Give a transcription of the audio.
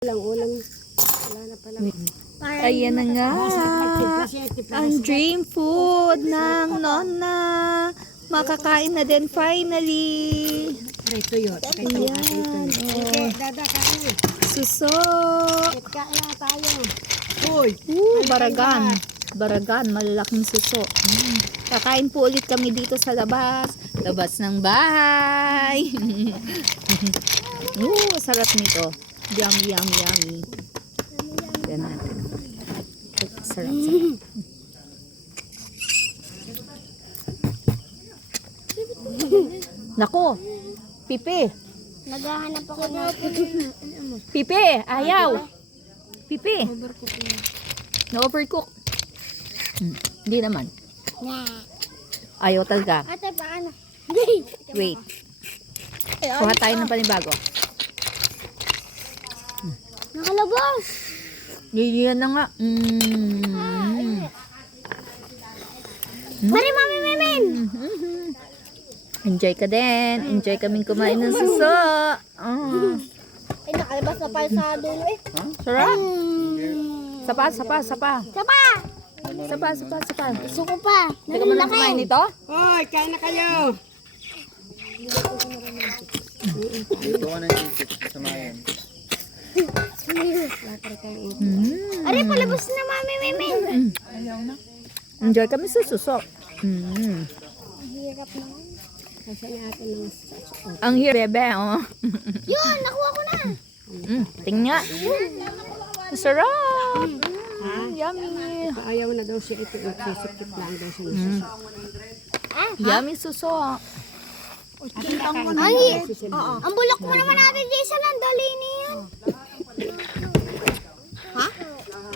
Walang ulam. Wala na pala. Ayan na nga. Ang dream food ng Nonna. Makakain na din finally. Ito yun. Ayan. Dada, kain. Suso. Kain na tayo. Uy. Baragan. Baragan. Malalaking suso. Kakain po ulit kami dito sa labas. Labas ng bahay. Sarap nito. Yummy, yummy, yummy. Yan natin. Sarap, sarap. Nako, Pipi. Naghahanap ako ng Pipi, ayaw. Pipi. Na-overcook. Hindi naman. Ayaw talaga. Ate, paano? Wait. Kuha tayo ng panibago. Nakalabas! Yan na nga. Pare, Mami Memen! Enjoy ka din. Enjoy kaming kumain ng suso. Ay, nakalabas na pala sa dulo eh. Sarap. Sapa, sapa, sapa. Sapa! Sapa, sapa, sapa. Gusto ko pa. Hindi ka ba nang kumain nito? Hoy, kain na kayo. Ito ka na yung samayan. Are, palabas na Mami Memen. Enjoy kami sa suso. Hirap naman. Kasi natin ng sasakot. Ang hirebe, oh. Yun, nakuha ko na. Tingnan. Sarap. Yummy. Ayaw na daw siya ito. Sisipit lang daw siya ng suso. Yummy suso. Ang bulok mo naman natin, Jason. Ang dali ni